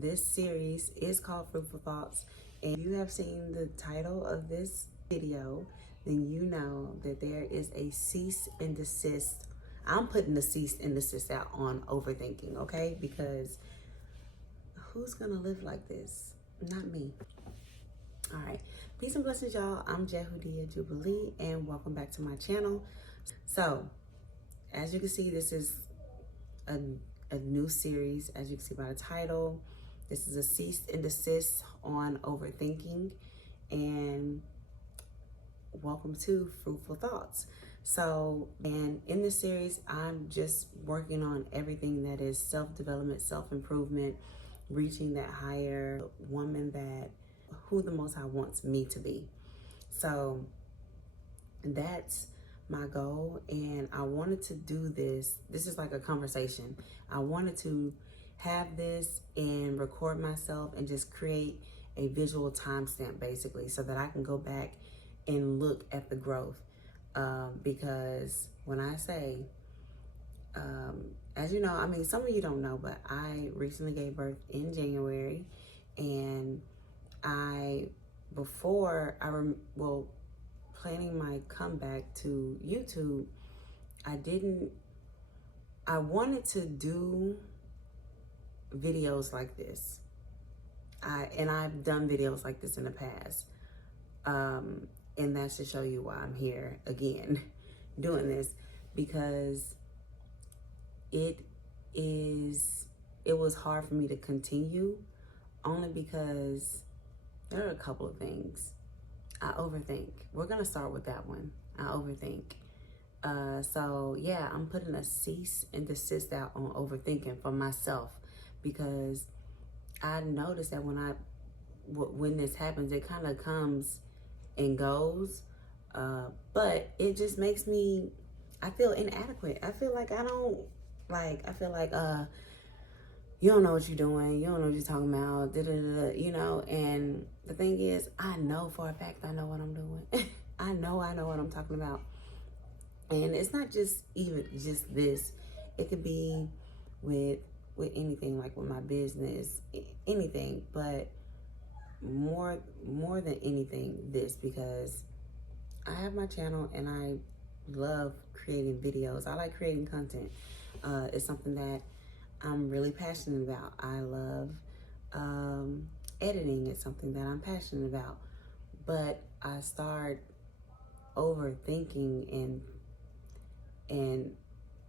This series is called Fruitful Thoughts, and if you have seen the title of this video, then you know that there is a cease and desist. I'm putting the cease and desist out on overthinking, okay? Because who's gonna live like this? Not me. All right, peace and blessings, y'all. I'm Jehudia Jubilee, and welcome back to my channel. So, as you can see, this is a new series. As you can see by the title, this is a cease and desist on overthinking, and welcome to Fruitful Thoughts. So, and in this series, I'm just working on everything that is self-development, self-improvement, reaching that higher woman that who the Most High wants me to be. So that's my goal, and I wanted to do this. This is like a conversation. I wanted to have this and record myself and just create a visual timestamp, basically, so that I can go back and look at the growth. Because when I say, as you know, I mean, some of you don't know, but I recently gave birth in January, and planning my comeback to YouTube, I wanted to do videos like this. I've done videos like this in the past. And that's to show you why I'm here again doing this, because it was hard for me to continue, only because there are a couple of things. I overthink. We're gonna start with that one. I overthink. So yeah, I'm putting a cease and desist out on overthinking for myself, because I noticed that when this happens, it kind of comes and goes, but it just makes me, I feel inadequate. I feel like you don't know what you're doing, you don't know what you're talking about, you know. And the thing is, I know for a fact I know what I'm doing. I know what I'm talking about. And it's not just this. It could be with anything, like with my business, anything, but more than anything, this, because I have my channel and I love creating videos. I like creating content. It's something that I'm really passionate about. I love editing. It's something that I'm passionate about. But I start overthinking, and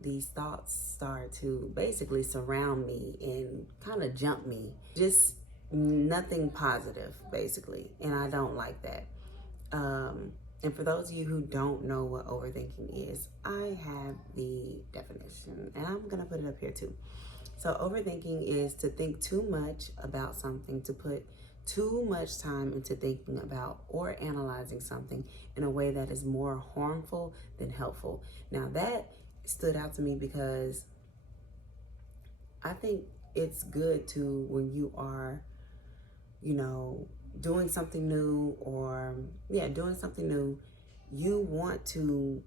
these thoughts start to basically surround me and kind of jump me. Just nothing positive, basically. And I don't like that. And for those of you who don't know what overthinking is, I have the definition, and I'm gonna put it up here too. So overthinking is to think too much about something, to put too much time into thinking about or analyzing something in a way that is more harmful than helpful. Now that stood out to me because I think it's good to, when you are, you know, doing something new, you want to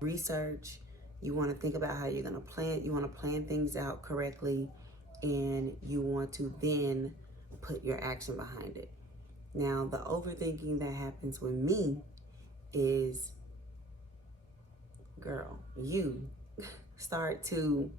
research, you want to think about how you're going to plan things out correctly, and you want to then put your action behind it. Now, the overthinking that happens with me is, girl, you start to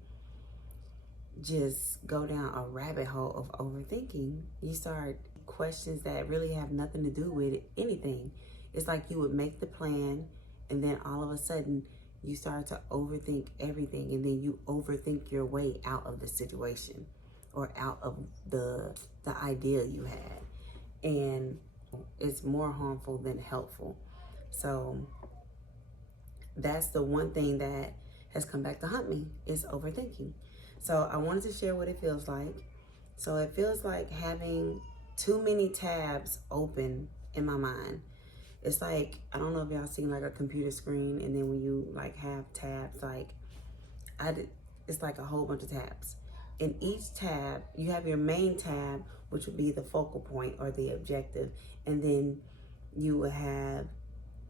just go down a rabbit hole of overthinking. You start questions that really have nothing to do with anything. It's like you would make the plan, and then all of a sudden you start to overthink everything, and then you overthink your way out of the situation or out of the idea you had, and it's more harmful than helpful. So that's the one thing that has come back to haunt me, is overthinking. So I wanted to share what it feels like. So it feels like having too many tabs open in my mind. It's like, I don't know if y'all seen like a computer screen, and then when you like have tabs, it's like a whole bunch of tabs. In each tab, you have your main tab, which would be the focal point or the objective, and then you will have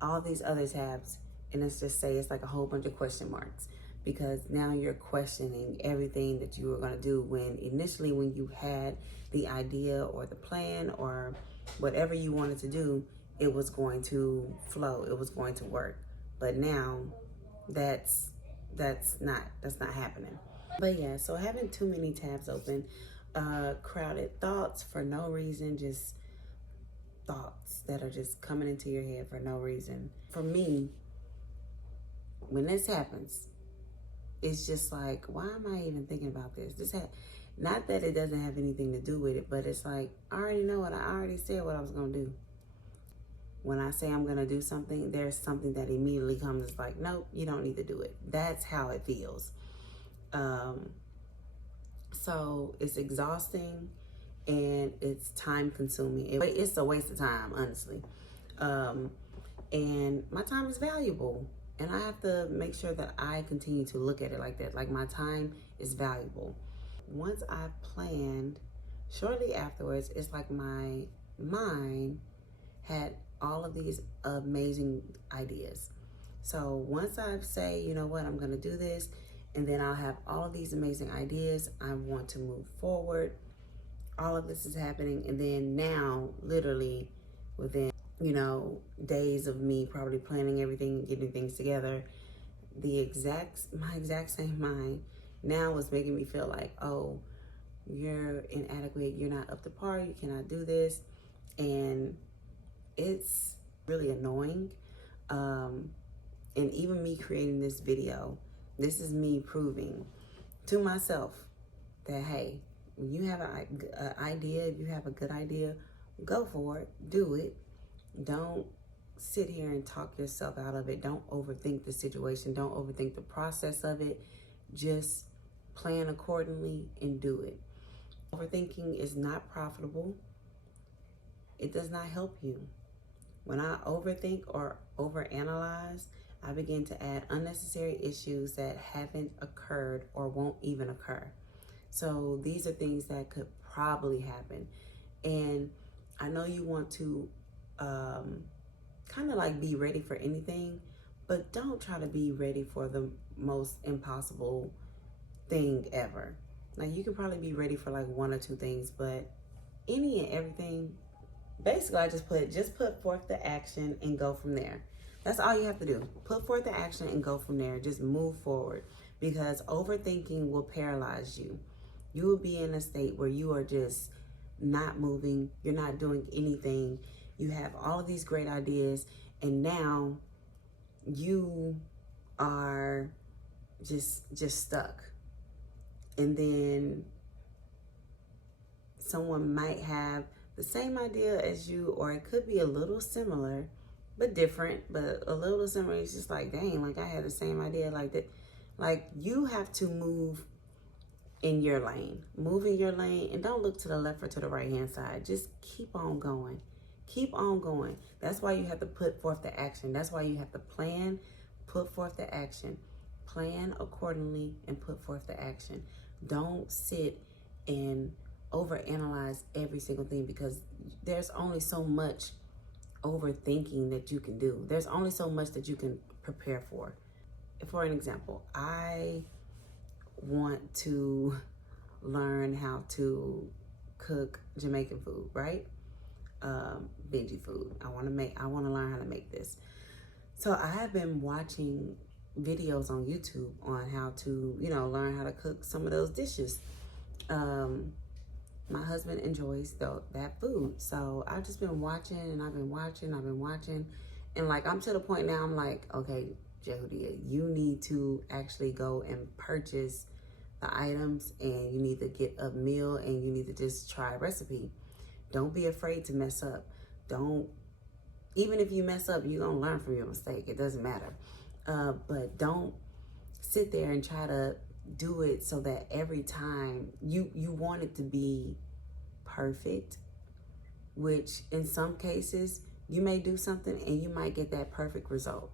all these other tabs, and let's just say it's like a whole bunch of question marks. because now you're questioning everything that you were going to do, when initially when you had the idea or the plan or whatever you wanted to do, it was going to flow, it was going to work. But now that's not happening. But yeah, so having too many tabs open, crowded thoughts for no reason, just thoughts that are just coming into your head for no reason. For me, when this happens, it's just like, why am I even thinking about this? Not that it doesn't have anything to do with it, but it's like, I already know I already said what I was gonna do. When I say I'm gonna do something, there's something that immediately comes. It's like, nope, you don't need to do it. That's how it feels. So it's exhausting and it's time consuming. It's a waste of time, honestly. And my time is valuable. And I have to make sure that I continue to look at it like that. Like, my time is valuable. Once I've planned, shortly afterwards, it's like my mind had all of these amazing ideas. So once I say, you know what, I'm gonna do this, and then I'll have all of these amazing ideas, I want to move forward. All of this is happening, and then now, literally within, days of me probably planning everything and getting things together, my exact same mind now is making me feel like, oh, you're inadequate, you're not up to par, you cannot do this. And it's really annoying. And even me creating this video, this is me proving to myself that, hey, when you have an idea, if you have a good idea, go for it, do it. Don't sit here and talk yourself out of it. Don't overthink the situation. Don't overthink the process of it. Just plan accordingly and do it. Overthinking is not profitable. It does not help you. When I overthink or overanalyze, I begin to add unnecessary issues that haven't occurred or won't even occur. So these are things that could probably happen. And I know you want to kind of like be ready for anything, but don't try to be ready for the most impossible thing ever. Like, you can probably be ready for like one or two things, but any and everything, basically I just put forth the action and go from there. That's all you have to do. Put forth the action and go from there. Just move forward, because overthinking will paralyze you. You will be in a state where you are just not moving. You're not doing anything. You have all of these great ideas, and now you are just stuck. And then someone might have the same idea as you, or it could be a little similar, but different, but a little similar. It's just like, dang, like I had the same idea like that. Like, you have to move in your lane. Move in your lane, and don't look to the left or to the right hand side. Just keep on going. Keep on going. That's why you have to put forth the action. That's why you have to plan, put forth the action. Plan accordingly and put forth the action. Don't sit and overanalyze every single thing, because there's only so much overthinking that you can do. There's only so much that you can prepare for. For an example, I want to learn how to cook Jamaican food, right? Benji food. I want to learn how to make this. So I have been watching videos on YouTube on how to, learn how to cook some of those dishes. My husband enjoys that food. So I've just been watching, and I've been watching. And like, I'm to the point now, I'm like, okay, Jehudia, you need to actually go and purchase the items, and you need to get a meal, and you need to just try a recipe. Don't be afraid to mess up. Even if you mess up, you're gonna learn from your mistake. It doesn't matter. But don't sit there and try to do it so that every time you want it to be perfect, which in some cases you may do something and you might get that perfect result.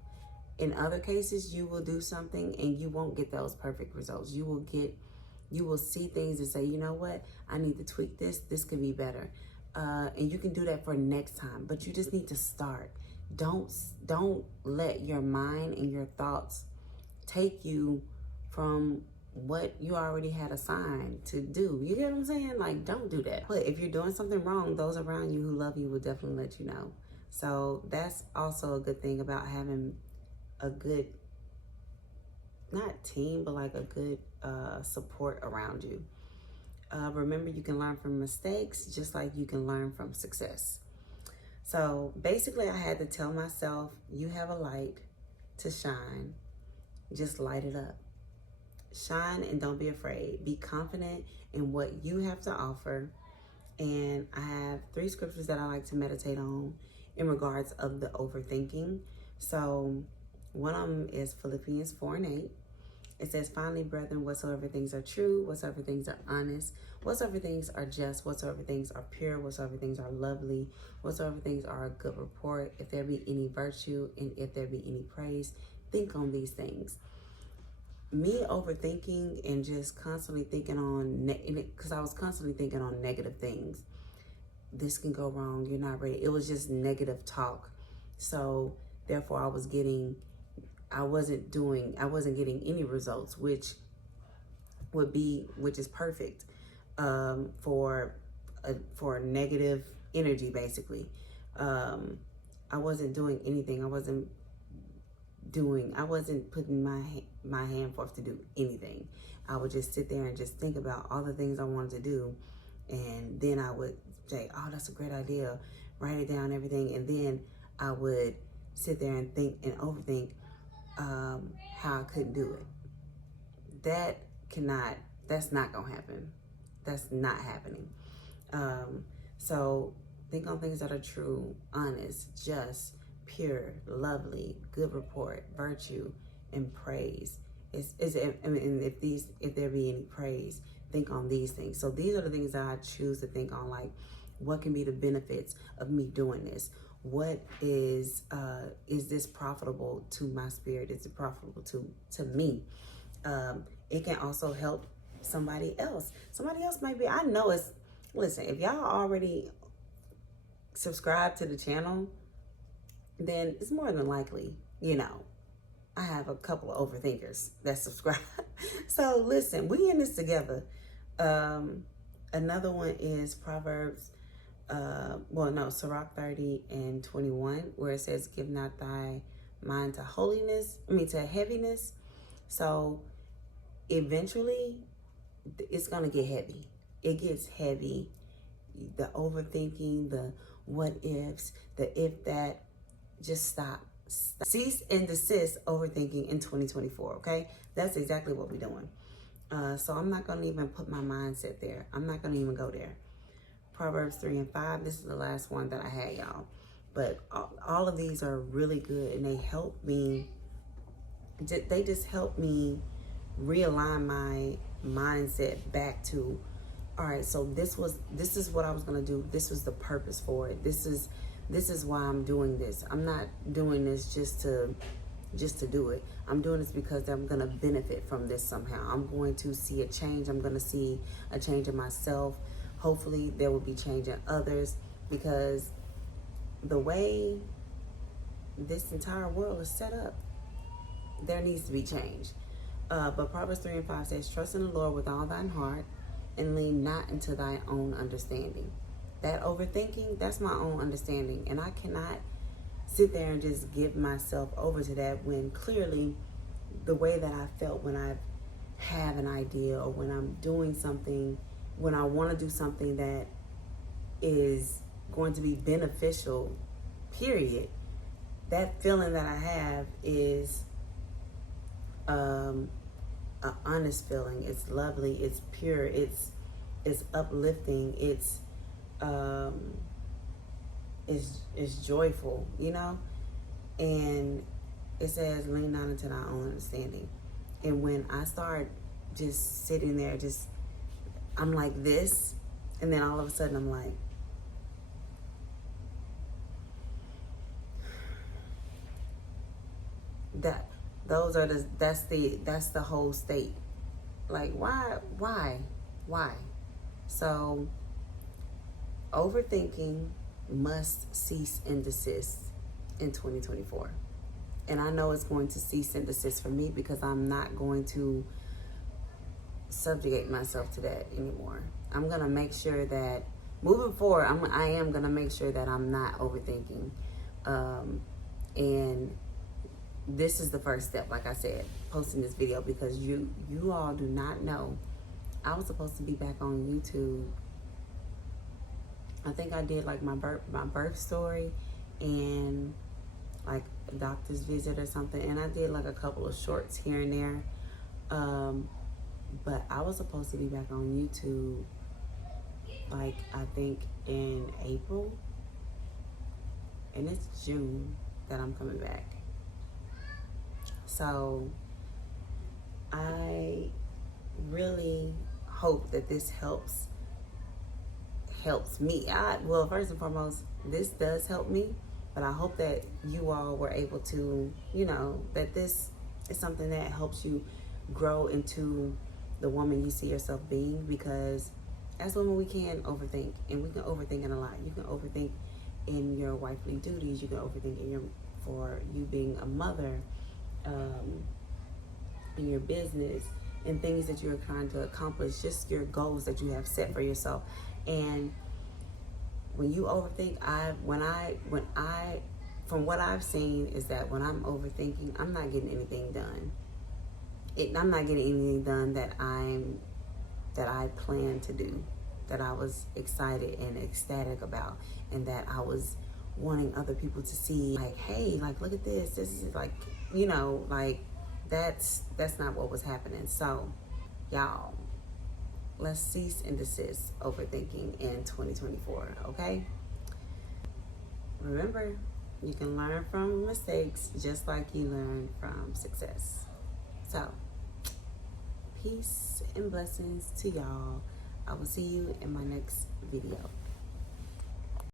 In other cases, you will do something and you won't get those perfect results. You will see things and say, you know what, I need to tweak this. This could be better. And you can do that for next time, but you just need to start. Don't let your mind and your thoughts take you from what you already had assigned to do. You get what I'm saying? Like, don't do that. But if you're doing something wrong, those around you who love you will definitely let you know. So that's also a good thing about having a good, not team, but like a good support around you. Remember, you can learn from mistakes just like you can learn from success. So basically, I had to tell myself, you have a light to shine. Just light it up. Shine and don't be afraid. Be confident in what you have to offer. And I have 3 scriptures that I like to meditate on in regards of the overthinking. So one of them is Philippians 4:8. It says, finally, brethren, whatsoever things are true, whatsoever things are honest, whatsoever things are just, whatsoever things are pure, whatsoever things are lovely, whatsoever things are a good report, if there be any virtue and if there be any praise, think on these things. Me overthinking and just constantly thinking on, because I was constantly thinking on negative things. This can go wrong, you're not ready. It was just negative talk. So therefore I wasn't getting any results, which is perfect for negative energy, basically. I wasn't doing anything. I wasn't putting my hand forth to do anything. I would just sit there and just think about all the things I wanted to do, and then I would say, oh, that's a great idea, write it down, everything, and then I would sit there and think and overthink how I couldn't do it. That's not gonna happen. That's not happening. So think on things that are true, honest, just, pure, lovely, good report, virtue, and praise. If there be any praise, think on these things. So these are the things that I choose to think on, like, what can be the benefits of me doing this? What is this profitable to my spirit? Is it profitable to me? It can also help somebody else. Somebody else might be, listen, if y'all already subscribe to the channel, then it's more than likely, I have a couple of overthinkers that subscribe. So listen, we in this together. Another one is Proverbs, Sirach 30:21, where it says, give not thy mind to heaviness. So eventually it's going to get heavy. It gets heavy. The overthinking, the what ifs, the if that, just stop. Cease and desist overthinking in 2024, okay? That's exactly what we're doing. So I'm not going to even put my mindset there. I'm not going to even go there. Proverbs 3:5, this is the last one that I had, y'all. But all of these are really good, and they help me. They just help me realign my mindset back to, all right, so this is what I was going to do. This was the purpose for it. This is why I'm doing this. I'm not doing this just to do it. I'm doing this because I'm going to benefit from this somehow. I'm going to see a change. I'm going to see a change in myself. Hopefully there will be change in others, because the way this entire world is set up, there needs to be change. But Proverbs 3:5 says, trust in the Lord with all thine heart and lean not into thy own understanding. That overthinking, that's my own understanding. And I cannot sit there and just give myself over to that, when clearly the way that I felt when I have an idea, or when I'm doing something, when I want to do something that is going to be beneficial, period, that feeling that I have is an honest feeling. It's lovely, it's pure, it's uplifting, it's joyful, and it says lean not into thy own understanding. And when I start just sitting there, I'm like this, and then all of a sudden I'm like, that's the whole state. Like, why? So overthinking must cease and desist in 2024. And I know it's going to cease and desist for me, because I'm not going to subjugate myself to that anymore. I'm gonna make sure that moving forward, I am gonna make sure that I'm not overthinking. And this is the first step, like I said, posting this video, because you all do not know. I was supposed to be back on YouTube. I think I did like my birth story and like a doctor's visit or something, and I did like a couple of shorts here and there. But I was supposed to be back on YouTube, like I think in April, and it's June that I'm coming back. So I really hope that this helps me. Well, first and foremost, this does help me, but I hope that you all were able to, that this is something that helps you grow into the woman you see yourself being, because as women, we can overthink, and we can overthink in a lot. You can overthink in your wifely duties. You can overthink for you being a mother, in your business, and things that you're trying to accomplish, just your goals that you have set for yourself. And when you overthink, from what I've seen is that when I'm overthinking, I'm not getting anything done. I'm not getting anything done that I plan to do, that I was excited and ecstatic about, and that I was wanting other people to see, like, hey, like, look at this. This is like, like, that's not what was happening. So, y'all, let's cease and desist overthinking in 2024, okay? Remember, you can learn from mistakes just like you learn from success. So, peace and blessings to y'all. I will see you in my next video.